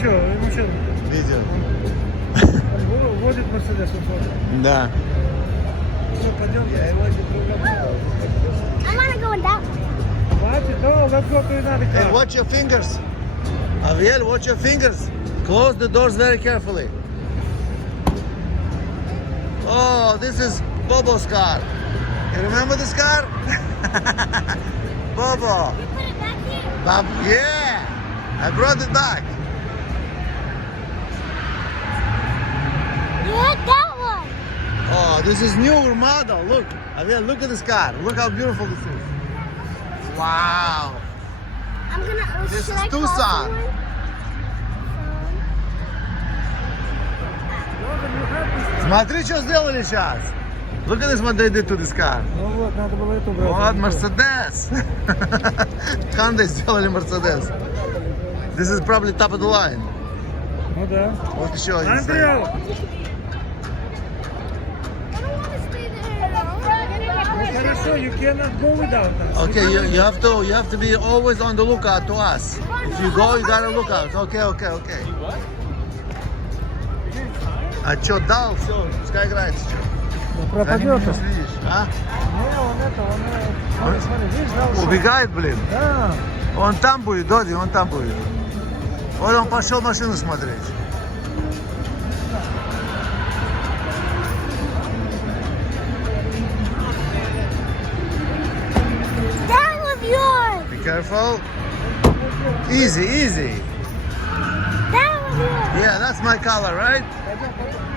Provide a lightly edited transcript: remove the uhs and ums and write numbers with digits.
что, машину. Видео. Он водит Мерседес, он водит. Да. Все, пойдем. Я его I want to go in that one. Хватит, no, let's go to another car. Hey, watch your fingers. Aviel, watch your fingers. Close the doors very carefully. Oh, this is Bobo's car. You remember this car? Bobo. You put it back here. Bob, yeah. I brought it back. You hit that one. Oh, this is newer model. Look, Aviel, look at this car. Look how beautiful this is. Wow. I'm gonna. This should is I call Tucson. someone? Смотри, что сделали сейчас. Look at this what they did to this car. Ну вот, надо было эту брать. Вот, Mercedes. Hyundai сделали Mercedes. This is probably top of the line. Ну да. Вот еще один стоит. Андрей! I don't want to stay there. Хорошо, you cannot go without us. Okay, you have to be always on the lookout to us. If you go, you gotta look out. Okay. А что дал, все, пускай играет сейчас. Пропадет он. Следишь, а? Не, он это, он... Смотри, видишь, дал шаг. Убегает, блин. Да. Он там будет, Доди, он там будет. Вот он пошел машину смотреть. That was yours. Be careful. Easy. That was yours. Yeah, that's my color, right? Пойдем, пойдем.